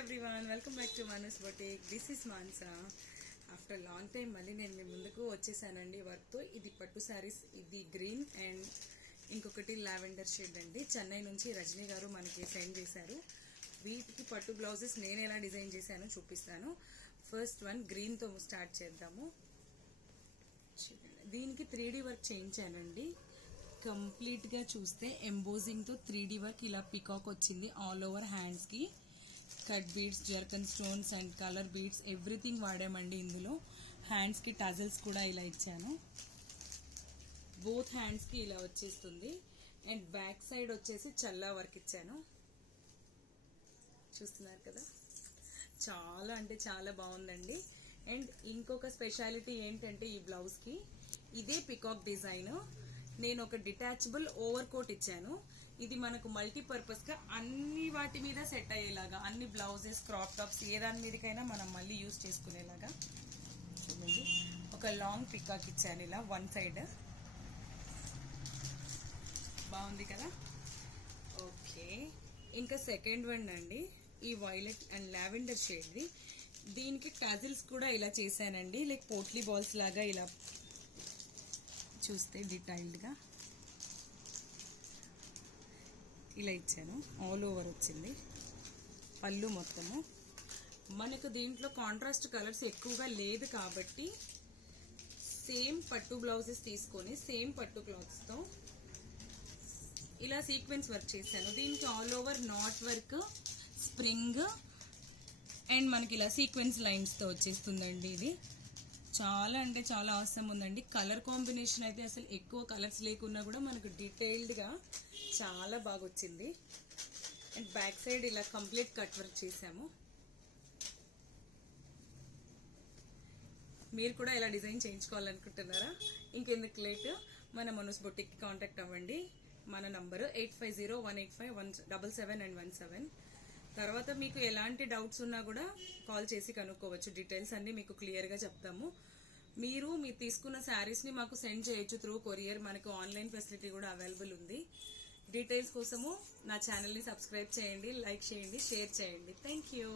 Everyone, welcome back to మనూస్ boutique. This is Mansa. After long time మళ్ళీ నేను మీ ముందుకు వచ్చేసానండి వర్క్తో. ఇది పట్టు శారీస్, ఇది గ్రీన్ అండ్ ఇంకొకటి లావెండర్ షేడ్ అండి. చెన్నై నుంచి రజనీ గారు మనకి సెండ్ చేశారు. వీటికి పట్టు బ్లౌజెస్ నేను ఎలా డిజైన్ చేశానో చూపిస్తాను. ఫస్ట్ వన్ గ్రీన్తో స్టార్ట్ చేద్దాము. దీనికి 3D వర్క్ చేయించానండి. కంప్లీట్గా చూస్తే ఎంబోజింగ్తో 3D వర్క్ ఇలా పికాక్ వచ్చింది. ఆల్ ఓవర్ హ్యాండ్స్కి cut beads, zircon stones and colour beads everything వాడామండి. ఇందులో హ్యాండ్స్కి టజల్స్ కూడా ఇలా ఇచ్చాను. బోత్ హ్యాండ్స్కి ఇలా వచ్చేస్తుంది. అండ్ బ్యాక్ సైడ్ వచ్చేసి చల్లా వర్క్ ఇచ్చాను. చూస్తున్నారు కదా, చాలా అంటే చాలా బాగుందండి. అండ్ ఇంకొక స్పెషాలిటీ ఏంటంటే ఈ బ్లౌజ్కి ఇదే పికాక్ డిజైన్ నేను ఒక డిటాచబుల్ ఓవర్ కోట్ ఇచ్చాను. ఇది మనకు మల్టీపర్పస్గా అన్ని వాటి మీద సెట్ అయ్యేలాగా, అన్ని బ్లౌజెస్, క్రాప్ టాప్స్ ఏ దాని మీదకైనా మనం మళ్ళీ యూజ్ చేసుకునేలాగా. చూడండి, ఒక లాంగ్ పికాక్ ఇచ్చాను ఇలా వన్ సైడ్. బాగుంది కదా. ఓకే, ఇంకా సెకండ్ వన్ అండి, ఈ వైలెట్ అండ్ లావెండర్ షేడ్ది. దీనికి టాజిల్స్ కూడా ఇలా చేశానండి, లైక్ పోట్లీ బాల్స్ లాగా ఇలా చూస్తే డీటెయిల్డ్గా ఇలా ఇచ్చాను. ఆల్ ఓవర్ వచ్చింది పళ్ళు మొత్తము. మనకు దీంట్లో కాంట్రాస్ట్ కలర్స్ ఎక్కువగా లేదు కాబట్టి సేమ్ పట్టు బ్లౌజెస్ తీసుకొని సేమ్ పట్టు క్లాత్స్తో ఇలా సీక్వెన్స్ వర్క్ చేశాను. దీనికి all over not work, spring and మనకి ఇలా సీక్వెన్స్ లైన్స్తో వచ్చేస్తుందండి. ఇది చాలా అంటే చాలా అవసరం ఉందండి. కలర్ కాంబినేషన్ అయితే అసలు ఎక్కువ కలర్స్ లేకున్నా కూడా మనకు డీటెయిల్డ్గా చాలా బాగా వచ్చింది. అండ్ బ్యాక్ సైడ్ ఇలా కంప్లీట్ కట్ వర్క్ చేసాము. మీరు కూడా ఇలా డిజైన్ చేయించుకోవాలనుకుంటున్నారా? ఇంకెందుకు లేట్, మన మనూస్ బొటిక్కి కాంటాక్ట్ అవ్వండి. మన నంబరు 8501851777. తర్వాత మీకు ఎలాంటి డౌట్స్ ఉన్నా కూడా కాల్ చేసి కనుక్కోవచ్చు. డీటెయిల్స్ అన్నీ మీకు క్లియర్గా చెప్తాము. మీరు తీసుకున్న శారీస్ని మాకు సెండ్ చేయొచ్చు త్రూ కొరియర్. మనకు ఆన్లైన్ ఫెసిలిటీ కూడా అవైలబుల్ ఉంది. డీటెయిల్స్ కోసము నా ఛానల్ని సబ్స్క్రైబ్ చేయండి, లైక్ చేయండి, షేర్ చేయండి. Thank you.